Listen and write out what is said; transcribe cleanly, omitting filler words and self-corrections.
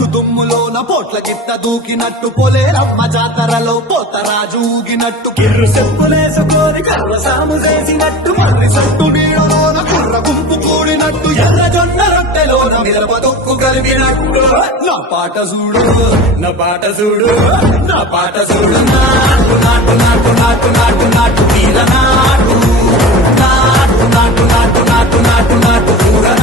పట్టు దుమ్ములోన పోట్ల గిట్ట దూకినట్టు పొలేరమ్మ జాతరలో పోతరాజు ఊగినట్టు కిర్రు చెప్పులేసుకొని కర్ర సాము చేసినట్టు మర్రి సట్టు నీడలోన కుర్ర గుంపు కూడినట్టు ఎర్ర జొన్న రొట్టెలోన మిరప తొక్కు కలిపినట్టు నా పాట చూడు నా పాట చూడు నా పాట చూడు నాటు నాటు నాటు నాటు నాటు నాటు వీర నాటు నాటు నాటు నాటు నాటు నాటు నాటు ఊర